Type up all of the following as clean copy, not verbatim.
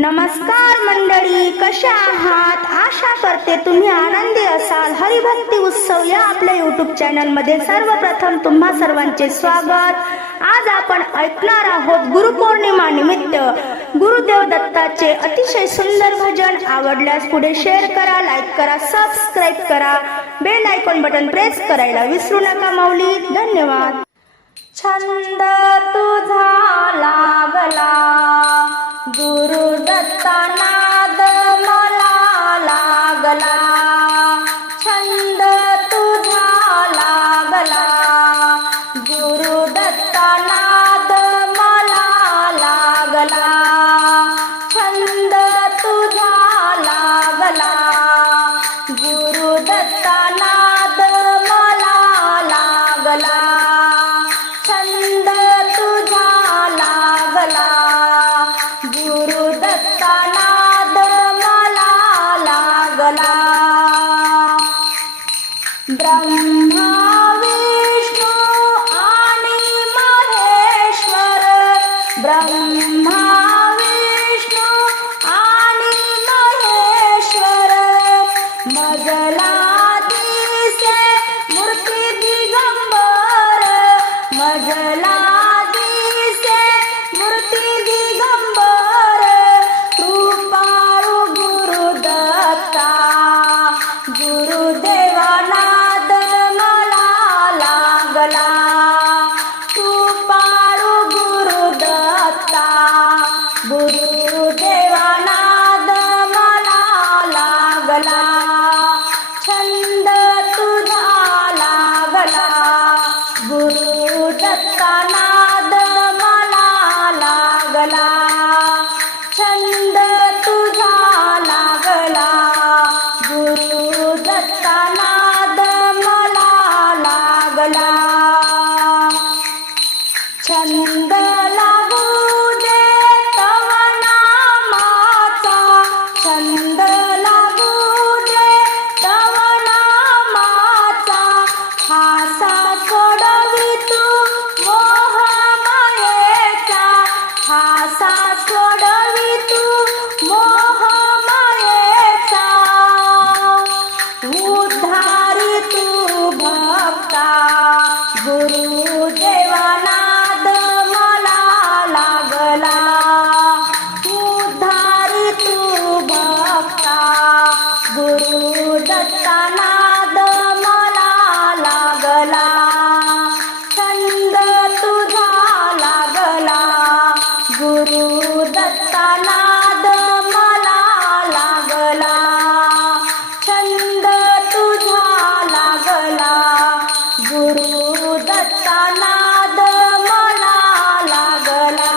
नमस्कार मंडळी, कशा आहात? आशा करते तुम्ही आनंदी असाल. हरिभक्ती उत्सव या आपल्या YouTube चॅनल मध्ये सर्वप्रथम तुम्हा सर्वांचे स्वागत. आज आपण ऐकणार आहोत गुरुपौर्णिमा निमित्त गुरुदेव दत्ताचे अतिशय सुंदर भजन. आवडल्यास पुढे शेअर करा, लाईक करा, सबस्क्राईब करा, बेल आयकॉन बटन प्रेस करायला विसरू नका. माऊली, धन्यवाद. छंद तुझा लागला, गुरु दत्ता नाद मला लागला. छंद तुझा लागला, गुरु दत्ता नाद मला लागला. छंद तुझा लागला, गुरु दत्ता नाद मला लागला. छंद तुझा लागला, गुरु दत्ता नाद मला लागला. ब्रह्मा विष्णू आणि महेश्वर, ब्रह्मा विष्णू आणि महेश्वर, मजला दिसे मूर्ती दिगंबर, मजला दिसे मूर्ती दिगंबर. कृपाळू गुरु दत्ता, गुरुदेवा नाद मला लागला. कृपाळू गुरु दत्ता, गुरुदेवा नाद मला लागला. छंद तुझा लागला, गुरु दत्ता नाद मला लागला. छंद तुझा लागला, गुरु दत्ता नाद मला लागला. छंद लागू दे तव नामाचा, छंद लागू दे तव नामाचा. ठासा सोडवी तू मोह मायेचा, ठासा सोडवी तू मोह मायेचा. उद्धारी तू भक्ता, गुरुदेवा नाद मला लागला. उद्धारी तू भक्ता, गुरु दत्ता नाद मला लागला. छंद तुझा लागला, गुरु दत्ता नाद मला लागला. छंद तुझा लागला, गुरु दत्ता नाद मला लागला.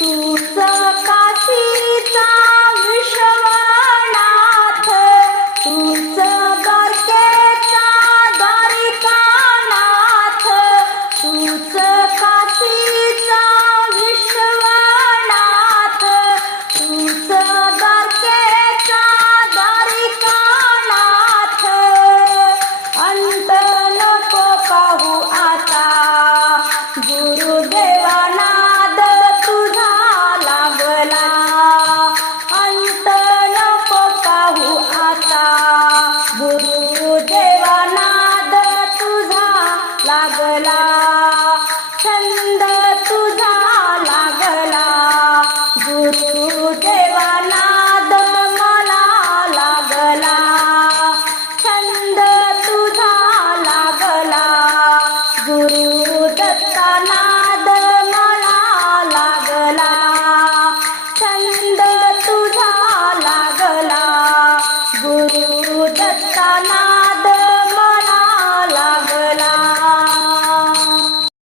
तूच काशीचा विश्वनाथ, तूच द्वारकेचा द्वारिकानाथ, तूच काशीचा विश्वनाथ, तूच द्वारकेचा द्वारिकानाथ. अंत नको पाहू आता, गुरुदेवा नाद तुझा लागला. अंत नको पाहू आता, गुरुदेवा नाद तुझा लागला. छंद तुझा लागला, गुरुदेवा नाद मला लागला. छंद तुझा लागला, गुरु दत्ता नाद मला लागला. छंद तुझा लागला, गुरु दत्ता नाद